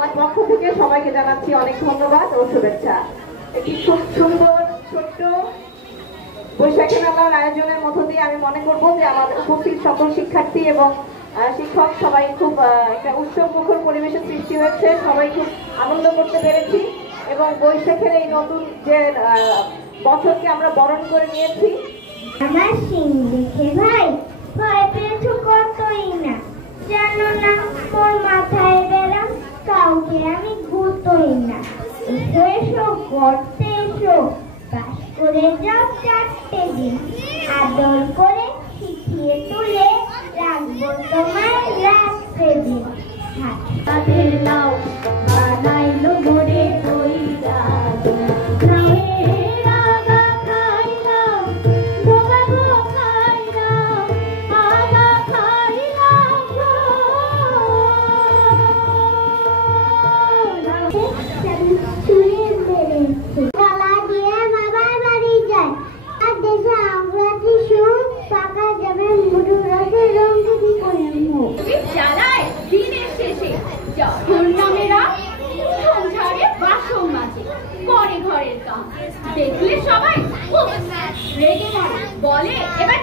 আমার পক্ষ থেকে সবাইকে জানাচ্ছি অনেক ধন্যবাদ ও শুভেচ্ছা। একটি খুব সুন্দর ছোট্ট বৈশাখী মেলার আয়োজনের মধ্য দিয়ে আমি মনে করব যে আমাদের উপস্থিত সকল শিক্ষার্থী এবং শিক্ষক সবাই খুব একটা উৎসব মুখর পরিবেশের সৃষ্টি হয়েছে, সবাই খুব আনন্দ করতে পেরেছি এবং বৈশাখের এই নতুন যে বছরকে আমরা বরণ করে নিয়েছি। আমার সিং দেখে ভাই ভয় পেয়েছো কতই না, জানো না তোর মাথায় বেলাম কাউকে আমি ঘুরতই না। এসো এসো করতে এসো, বাস করে যাও 4টে দিন, আদর করে শিখিয়ে তুলে রাখবো তোমার রাখতে দিন। হাতের লাউ বানাইলো মোরে দইরা দেখলে সবাই রেগে বলে এবার